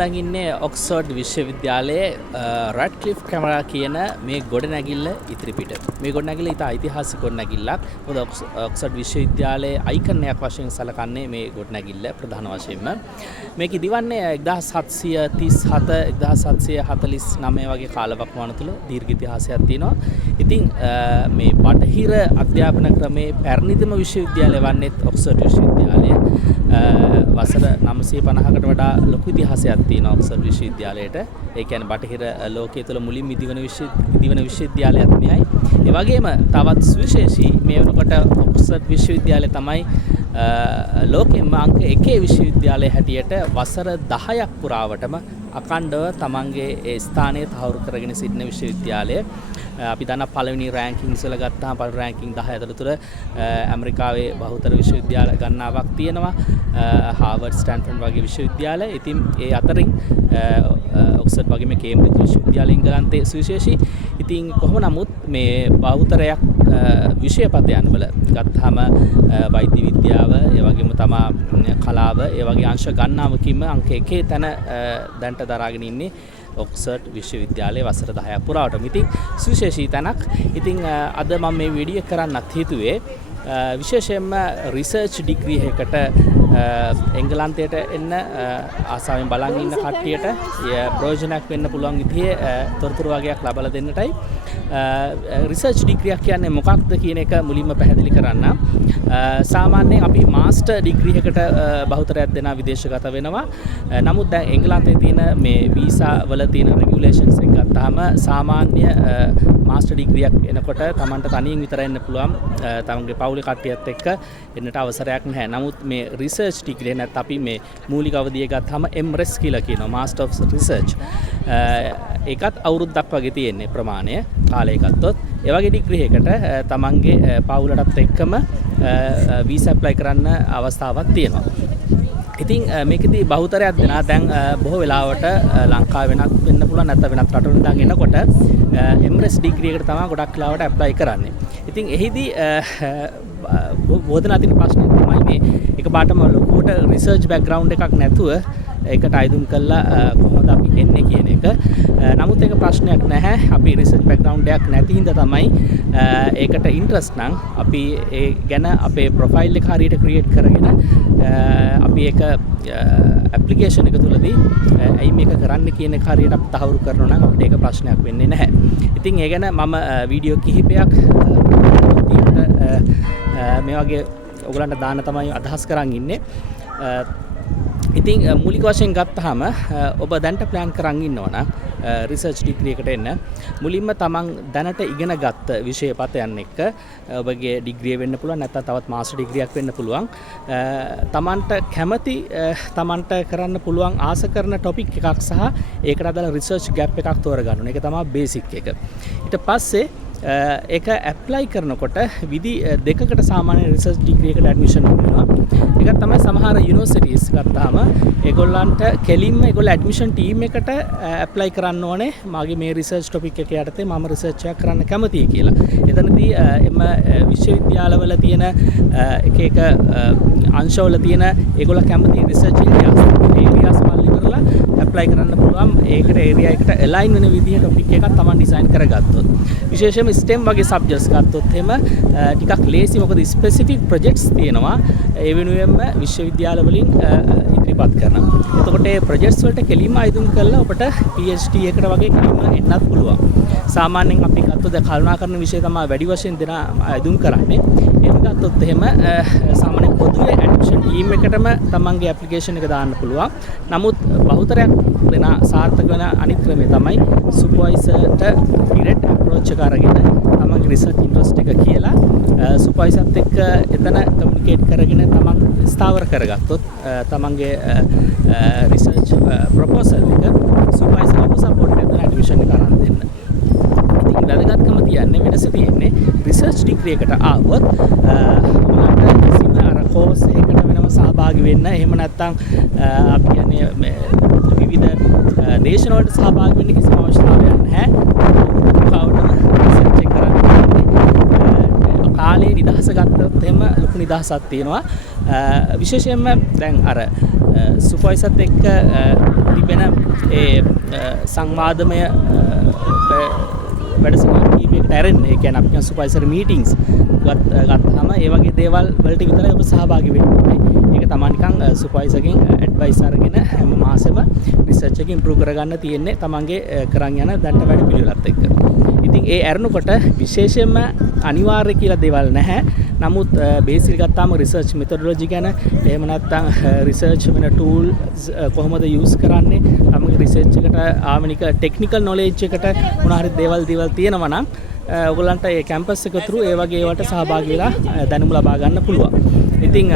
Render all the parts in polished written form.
දැන් ඉන්නේ ඔක්ස්ෆර්ඩ් විශ්වවිද්‍යාලයේ රැඩ්ක්ලිෆ් කැමරා කියන මේ ගොඩනැගිල්ල ඉදිරිපිට. මේ ගොඩනැගිල්ල ඉතා ඓතිහාසික ගොඩනැගිල්ලක්. මොකද ඔක්ස්ෆර්ඩ් විශ්වවිද්‍යාලයේ අයිකන් එකක් වශයෙන් සැලකන්නේ මේ ගොඩනැගිල්ල ප්‍රධාන වශයෙන්ම. මේක ඉදිවන්නේ 1737 1749 වගේ කාලවකවාන තුළ දීර්ඝ ඉතිහාසයක් තියෙනවා. ඉතින් මේ බටහිර අධ්‍යාපන ක්‍රමයේ පැරණිතම විශ්වවිද්‍යාලය වන්නේත් ඔක්ස්ෆර්ඩ් විශ්වවිද්‍යාලය. වසර 950කට වඩා ලොකු ඉතිහාසයක් තියෙනවා ඔක්ස්ෆර්ඩ් විශ්වවිද්‍යාලයට. ඒ කියන්නේ බටහිර ලෝකයේ තුල මුලින්ම ඉදිවන විශ්වවිද්‍යාලයත් මෙයයි. ඒ වගේම තවත් සුවිශේෂී මේ වෙනකොට ඔක්ස්ෆර්ඩ් විශ්වවිද්‍යාලය තමයි ලෝකෙම අංක 1 විශ්වවිද්‍යාලය හැටියට වසර 10ක් පුරාවටම අඛණ්ඩව තමන්ගේ ඒ ස්ථානය තහවුරු කරගෙන සිටින විශ්වවිද්‍යාලය. අපි දන්න පළවෙනි රෑන්කින්ග්ස් වල ගත්තාම පළවෙනි රෑන්කින් 10 ඇතුළත ඇමරිකාවේ බහුතර විශ්වවිද්‍යාල ගණනාවක් තියෙනවා. හාවර්ඩ් ස්ටැන්ෆර්ඩ් වගේ විශ්වවිද්‍යාල. ඉතින් ඒ අතරින් ඔක්ස්ෆර්ඩ් වගේම කේම්බ්‍රිජ් විශ්වවිද්‍යාල එංගලන්තයේ සුවිශේෂී. ඉතින් කොහොම නමුත් මේ බහුතරයක් විෂයපතයන් වල ගත්තාම වෛද්‍ය විද්‍යාව, ඒ වගේම තමා කලාව, ඒ වගේ අංශ ගණනාවකින්ම අංක 1 තැන දැන්ට දරාගෙන ඉන්නේ ඔක්ස්ෆර්ඩ් විශ්වවිද්‍යාලයේ වසර 10ක් පුරාවටම. ඉතින් සුවිශේෂී තැනක්. ඉතින් අද මම මේ වීඩියෝ කරන්නත් හේතුවේ විශේෂයෙන්ම රිසර්ච් ඩිග්‍රී එකකට එංගලන්තයට එන්න ආසාවෙන් බලන් ඉන්න කට්ටියට ප්‍රයෝජනයක් වෙන්න පුළුවන් විදිහේ තොරතුරු වගේක් ලබා දෙන්නටයි. රිසර්ච් ඩිග්‍රියක් කියන්නේ මොකක්ද කියන එක මුලින්ම පැහැදිලි කරන්න. සාමාන්‍යයෙන් අපි මාස්ටර් ඩිග්‍රී එකට බහුතරයක් දෙනා විදේශගත වෙනවා. නමුත් දැන් එංගලන්තයේ තියෙන මේ වීසා වල තියෙන රෙගියුලේෂන්ස් එක ගත්තාම සාමාන්‍ය මාස්ටර් ඩිග්‍රියක් එනකොට Tamanට තනියෙන් විතරයි එන්න පුළුවන්. තමන්ගේ පවුලේ කට්ටියත් එක්ක එන්නට අවසරයක් නැහැ. නමුත් මේ රිසර්ච් ඩිග්‍රී නැත්නම් අපි මේ මූලික අවධිය ගත්තාම MRes කියලා කියනවා, Master of Research. ඒකත් අවුරුද්දක් වගේ තියෙන්නේ ප්‍රමාණය කාලය ගත්තොත්. ඒ වගේ ඩිග්‍රී එකකට තමන්ගේ පවුලටත් එක්කම වීසා ඇප්ලයි කරන්න අවස්ථාවක් තියෙනවා. ඉතින් මේකෙදී බහුතරයක් දෙනා දැන් බොහෝ වෙලාවට ලංකාව වෙන්න පුළුවන්, නැත්නම් වෙනත් රටවල ඉඳන් එනකොට MRes ඩිග්‍රී එකට තමයි ගොඩක් වෙලාවට ඇප්ලයි කරන්නේ. ඉතින් එහිදී බෝධනා තියෙන ප්‍රශ්නේ තමයි මේ එකපාරටම ලොකුවට රිසර්ච් බෑග්ග්‍රවුන්ඩ් එකක් නැතුව ඒකට අයදුම් කළා කොහොමද අපි එන්නේ කියන එක. නමුත් ඒක ප්‍රශ්නයක් නැහැ. අපි රිසර්ච් බෑග්ග්‍රවුන්ඩ් එකක් නැති හින්දා තමයි ඒකට ඉන්ට්‍රස්ට් නම් අපි ඒ ගැන අපේ ප්‍රොෆයිල් එක හරියට ක්‍රියේට් කරගෙන අපි ඒක ඇප්ලිකේෂන් එක තුලදී ඇයි මේක කරන්න කියන එක හරියට අපි තහවුරු කරනවා නම් අපිට ඒක ප්‍රශ්නයක් වෙන්නේ නැහැ. ඉතින් ඒ ගැන මම වීඩියෝ කිහිපයක් මේ වගේ ඔයගලන්ට දාන්න තමයි අදහස් කරන් ඉන්නේ. ඉතින් මූලික වශයෙන් ගත්තාම ඔබ දැන්ට ප්ලෑන් කරන් ඉන්නවනම් රිසර්ච් ඩිග්‍රී එකට එන්න මුලින්ම තමන් දැනට ඉගෙන ගත්ත විෂය පතයන් එක්ක ඔබගේ ඩිග්‍රිය වෙන්න පුළුවන්, නැත්නම් තවත් මාස්ටර් ඩිග්‍රියක් වෙන්න පුළුවන්. තමන්ට කැමති තමන්ට කරන්න පුළුවන් ආස කරන ටොපික් එකක් සහ ඒකට අදාළ රිසර්ච් ගැප් එකක් තෝරගන්න ඕනේ. ඒක තමයි බේසික් එක. ඊට පස්සේ ඒක ඇප්ලයි කරනකොට විදි දෙකකට සාමාන්‍ය රිසර්ච් ඩිග්‍රී එකට ඇඩ්මිෂන් වෙනවා. ඒක තමයි සමහර යුනිවර්සිටිස් ගත්තාම ඒගොල්ලන්ට කෙලින්ම ඒගොල්ලෝ ඇඩ්මිෂන් ටීම් එකට ඇප්ලයි කරන්න ඕනේ මගේ මේ රිසර්ච් ටොපික් එක යටතේ මම රිසර්ච් එකක් කරන්න කැමතියි කියලා. එතනදී එම විශ්වවිද්‍යාලවල තියෙන එක අංශවල තියෙන ඒගොල්ලෝ කැමති රිසර්ච් ඒරියාස් මල්ලි කරලා ඇප්ලයි කරන්න පුළුවන්. ඒකට ඒරියා එකට ඇලයින් වෙන විදිහට ටොපික් එකක් Taman ඩිසයින් කරගත්තොත්. විශේෂයෙන්ම STEM වගේ සබ්ජෙක්ට්ස් ගත්තොත් එහෙම ටිකක් ලේසි. මොකද ස්පෙસિෆික් ප්‍රොජෙක්ට්ස් තියෙනවා. ඒ වෙනුවෙන්ම විශ්වවිද්‍යාල වලින් ඉදිරිපත් කරනවා. එතකොට ඒ ප්‍රොජෙක්ට්ස් වලට කෙලින්ම අයදුම් කරලා ඔබට PhD එකට වගේ කෙලින්ම එන්නත් පුළුවන්. සාමාන්‍යයෙන් අපි ගත්තොත් කල්පනා කරන විෂය තමයි වැඩි වශයෙන් දෙන අයදුම් කරන්නේ. ඒක ගත්තොත් එහෙම සාමාන්‍ය පොදුවේ ඇඩ්මිෂන් ටීම් එකටම තමන්ගේ ඇප්ලිකේෂන් එක දාන්න පුළුවන්. නමුත් බහුතරයක් දෙන සාර්ථක වෙන අනිත් ක්‍රමය තමයි සුපර්වයිසර්ට ඩිරෙක්ට් අප්‍රෝච් එක අරගෙන තමන්ගේ රිසර්ච් ඉන්ට්‍රස්ට් එක කියලා සුපර්වයිසර්ත් එක්ක එතන කමියුනිකේට් කරගෙන තමන් ස්ථාවර කරගත්තොත් තමන්ගේ රිසර්ච් ප්‍රොපෝසල් එක සුපර්වයිසර්ට සපෝට් එකෙන් ඇඩ්මිෂන් එක අරන් දෙන්න. ඉතින් වැදගත්කම තියන්නේ වෙනස තියෙන්නේ රිසර්ච් ඩිග්‍රී එකට ආවොත් ඔයාලට කිසිම අර කෝස් එකකට වෙනම සහභාගී වෙන්න, එහෙම නැත්නම් අපි කියන්නේ විවිධ දේශන වලට සහභාගී වෙන්න කිසිම අවශ්‍යතාවයක් නැහැ. කවුරුත් රිසර්ච් එක කරන්නේ කාලේ නිදහස ගත්තොත් එහෙම ලොකු නිදහසක් තියෙනවා. විශේෂයෙන්ම දැන් අර සුපර්වයිසර්ත් එක්ක තිබෙන ඒ සංවාදමය වැඩසටහන් කීපයකට ඇරෙන්නේ. ඒ කියන්නේ අපි කියන සුපර්වයිසර් මීටින්ග්ස් ගත්තාම ඒ වගේ දේවල් වලට විතරයි ඔබ සහභාගී වෙන්න ඕනේ. ඒක තමයි නිකන් සුපර්වයිසර්ගෙන් ඇඩ්වයිස් අරගෙන හැම මාසෙම රිසර්ච් එක ඉම්ප්‍රූව් කරගන්න තියෙන්නේ තමන්ගේ කරන් යන දඩ වැඩ පිළිවෙලත් එක්ක. ඉතින් ඒ ඇරෙනකොට විශේෂයෙන්ම අනිවාර්ය කියලා දේවල් නැහැ. නමුත් බේසික් ගත්තාම රිසර්ච් මෙතොඩොලොජි ගැන එහෙම නැත්නම් රිසර්ච් වෙන ටූල්ස් කොහොමද යූස් කරන්නේ තමන්ගේ රිසර්ච් එකට ආවනික ටෙක්නිකල් නොලෙජ් එකට මොන හරි දේවල් තියෙනවා නම් ඔයගොල්ලන්ට ඒ කැම්පස් එක through ඒ වගේ ඒවට සහභාගී වෙලා දැනුම ලබා ගන්න පුළුවන්. ඉතින්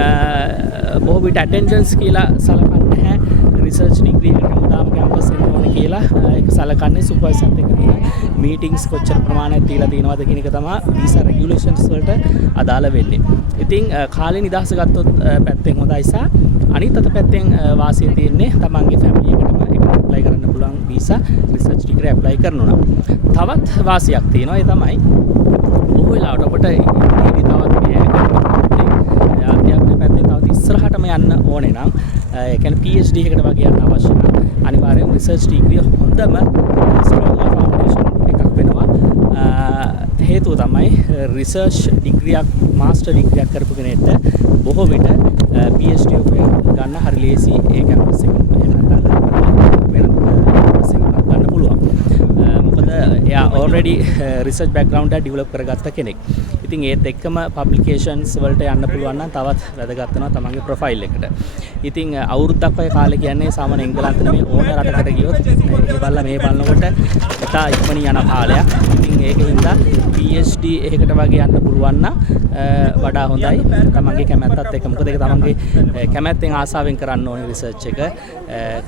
බොහෝ විට ඇටෙන්ඩන්ස් කියලා සලකන්නේ නැහැ. රිසර්ච් ඩිග්‍රී එකට හැමදාම කැම්පස් එන්න ඕනේ කියලා ඒක සලකන්නේ සුපර්වයිසර්ත් එක්ක තියෙන මීටින්ග්ස් කොච්චර ප්‍රමාණයක් තියලා තියෙනවද කියන එක තමයි වීසා රෙගියුලේෂන්ස් වලට අදාළ වෙන්නේ. ඉතින් කාලේ නිදහස ගත්තොත් පැත්තෙන් හොඳයි සා අනිත් අත පැත්තෙන් වාසිය තියෙන්නේ තමන්ගේ ෆැමිලි එකටම ඒක ඇප්ලයි කරන්න පුළුවන් වීසා රිසර්ච් ඩිග්‍රී ඇප්ලයි කරනවා නම්. තවත් වාසියක් තියෙනවා ඒ තමයි බොහෝ වෙලාවට අපිට ඉතිරි තවත් මේ අධ්‍යාපන පැත්තේ තවත් ඉස්සරහටම යන්න ඕනේ නම් ඒ කියන්නේ PhD එකකට වගේ යන්න අවශ්‍ය නම් අනිවාර්යයෙන් රිසර්ච් ඩිග්‍රී හොඳම ස්ට්‍රෝං ෆවුන්ඩේෂන් එකක් වෙනවා. හේතුව තමයි රිසර්ච් ඩිග්‍රියක් මාස්ටර් ඩිග්‍රියක් කරපු කෙනෙක්ට බොහෝ විට PhD එක ගන්න හරි ලේසි ඒ කැම්පස් එකෙන් එහෙම නැත්නම් වෙන කැම්පස් එකකින් ගන්න පුළුවන්. මොකද එයා already රිසර්ච් බෑග්ග්‍රවුන්ඩ් එක ඩෙවලොප් කරගත්ත කෙනෙක්. ඉතින් ඒත් එක්කම පබ්ලිකේෂන්ස් වලට යන්න පුළුවන් නම් තවත් වැදගත් වෙනවා තමන්ගේ ප්‍රොෆයිල් එකට. ඉතින් අවුරුද්දක් ඔය කාලේ කියන්නේ සාමාන්‍ය එංගලන්තේ මේ ඕන රටකට ගියොත් මේ බලලා මේ බලනකොට ඉතා ඉක්මනින් යන කාලයක්. ඉතින් ඒකින්ද PhD එකකට වගේ යන්න පුළුවන් නම් වඩා හොඳයි තමන්ගේ කැමැත්තත් එක්ක. මොකද ඒක තමන්ගේ කැමැත්තෙන් ආසාවෙන් කරන්න ඕනේ රිසර්ච් එක.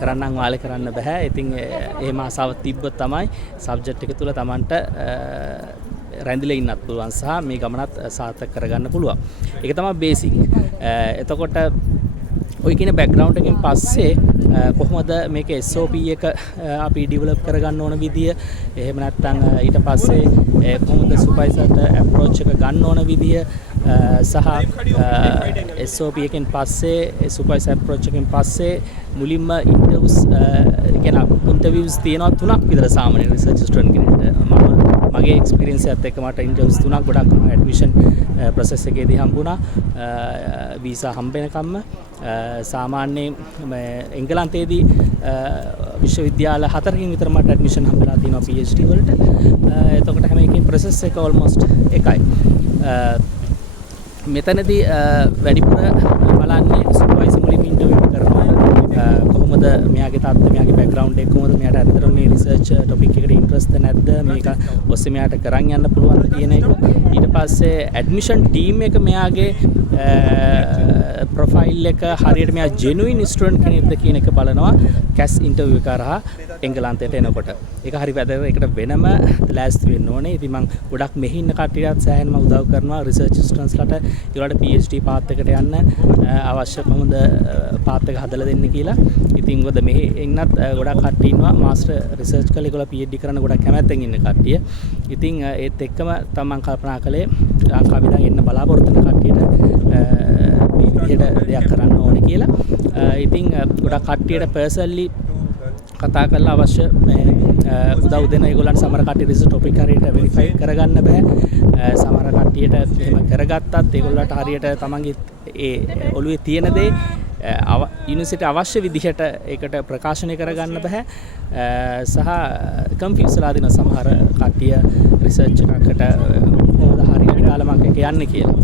කරන්නම් වාලේ කරන්න බෑ. ඉතින් එහෙම ආසාවක් තිබ්බොත් තමයි සබ්ජෙක්ට් එක තුල තමන්ට රැඳිලා ඉන්නත් පුළුවන් සහ මේ ගමනත් සාර්ථක කරගන්න පුළුවන්. ඒක තමයි බේසික්. එතකොට ඔය කියන බෑග්ග්‍රවුන්ඩ් එකෙන් පස්සේ කොහොමද මේක SOP එක අපි ඩෙවලොප් කරගන්න ඕන විදිය එහෙම නැත්නම් ඊට පස්සේ කොහොමද සුපර්වයිසර්ට අප්‍රෝච් එක ගන්න ඕන විදිය සහ SOP එකෙන් පස්සේ සුපර්වයිසර් අප්‍රෝච් එකෙන් පස්සේ මුලින්ම ඉන්ටර්විව්ස් තියෙනවා 3ක් විතර සාමාන්‍ය රිසර්ච් ස්ටුඩන්ට් කෙනෙක්ට. මගේ එක්ස්පීරියන්ස් එකත් එක්ක මට ඉන්ටර්විව්ස් 3ක් ගොඩක් ඇඩ්මිෂන් ප්‍රොසෙස් එකේදී හම්බුණා. වීසා හම්බෙනකම්ම සාමාන්‍යයෙන් එංගලන්තයේදී විශ්වවිද්‍යාල 4කින් විතර මට ඇඩ්මිෂන් හම්බෙලා තියෙනවා PhD වලට. එතකොට හැම එකකින් ප්‍රොසෙස් එක ඔල්මෝස්ට් එකයි. මෙතනදී වැඩිපුර බලන්නේ සුපර්වයිසර් මුලින්ම ඉන්ටර්විව් කරනවා. කොහොමද මෙයාගේ තාත්තා මෙයාගේ බෑග්ග්‍රවුන්ඩ් එක කොහොමද මෙයාට ඇත්තටම මේ රිසර්ච් ටොපික් එකට ඉන්ට්‍රස්ට් නැද්ද මේක ඔස්සේ මෙයාට කරන් යන්න පුළුවන්ද කියන එක. ඊට පස්සේ ඇඩ්මිෂන් ටීම් එක මෙයාගේ ප්‍රොෆයිල් එක හරියට මෙයා ජෙනුයින් ස්ටුඩන්ට් කෙනෙක්ද කියන එක බලනවා කැස් ඉන්ටර්විව් එක කරා එංගලන්තයට එනකොට. ඒක හරි වැදගත්. ඒකට වෙනම ලෑස්ති වෙන්න ඕනේ. ඉතින් මම ගොඩක් මෙහි ඉන්න කට්ටියටත් සෑහෙන මම උදව් කරනවා රිසර්ච් ස්ටුඩන්ට්ස්ලාට ඒගොල්ලන්ට PhD පාත් එකට යන්න අවශ්‍ය කොහොමද පාත් එක හදලා දෙන්න කියලා. ඉතින් මොකද මෙහි ඉන්නත් ගොඩක් කට්ටිය ඉන්නවා මාස්ටර් රිසර්ච් කරලා ඒගොල්ලෝ PhD කරන්න ගොඩක් කැමැත්තෙන් ඉන්න කට්ටිය. ඉතින් ඒත් එක්කම තමන් කල්පනා කළේ ලංකාවේ ඉඳන් එන්න බලාපොරොත්තු වෙන කට්ටියට මේ විදිහට දෙයක් කරන්න ඕනේ කියලා. ඉතින් ගොඩක් කට්ටියට පර්සනලි කතා කරලා අවශ්‍ය උදව් දෙන ඒගොල්ලන්ට සමහර කට්ටිය රිසර්ච් ටොපික් හරියට වෙරිෆයි කරගන්න බෑ. සමහර කට්ටියට එහෙම කරගත්තත් ඒගොල්ලන්ට හරියට තමන්ගේ ඒ ඔළුවේ තියෙන දේ යුනිවර්සිටි අවශ්‍ය විදිහට ඒකට ප්‍රකාශනය කරගන්න බෑ. සහ කන්ෆියුස් වෙලා දින සමහර කට්ටිය රිසර්ච් එකකට කොහොමද හරියට දාලමක් එක යන්නේ කියලා.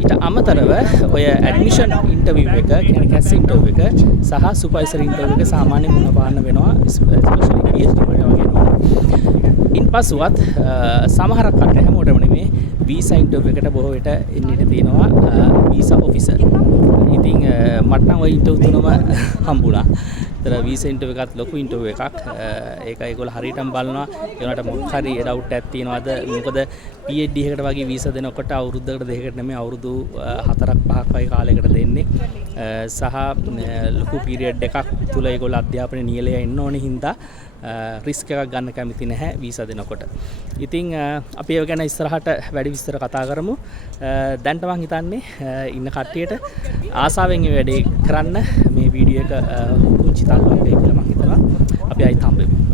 ඊට අමතරව ඔය ඇඩ්මිෂන් ඉන්ටර්විව් එක කියන්නේ කැස් ඉන්ටර්විව් එක සහ සුපර්වයිසර් ඉන්ටර්විව් එක සාමාන්‍යයෙන් මුණ පාන්න වෙනවා ස්පෙෂලි PhD වලට වගේ නෝන. ඉන්පසුවත් සමහර කට්ටිය හැමෝටම නෙමෙයි වීසා ඉන්ටර්විව් එකට බොහෝ විට එන්නට තියෙනවා වීසා ඔෆිසර්. ඉතින් මට නම් ওই ඉන්ටර්විව් තුනම හම්බුණා. ඒතර වීසා ඉන්ටර්විව් එකත් ලොකු ඉන්ටර්විව් එකක්. ඒක ඒගොල්ලෝ හරියටම බලනවා. ඒකට මොකක් හරි ඩවුට් එකක් තියෙනවද? මොකද PhD එකකට වගේ වීසා දෙනකොට අවුරුද්දකට දෙකකට නෙමෙයි අවුරුදු 4-5ක් වගේ කාලයකට දෙන්නේ. සහ ලොකු පීරියඩ් එකක් තුල ඒගොල්ලෝ අධ්‍යාපනයේ නියැලය එන්න ඕනේ හින්දා රිස්ක් එකක් ගන්න කැමති නැහැ වීසා දෙනකොට. ඉතින් අපි ඒව ගැන ඉස්සරහට වැඩි විස්තර කතා කරමු. දැන්ට මං හිතන්නේ ඉන්න කට්ටියට ආසාවෙන් මේ වැඩේ කරන්න මේ වීඩියෝ එක පුංචි තල්ලුවක් වෙයි කියලා මං හිතනවා. අපි ආයිත් හම්බෙමු.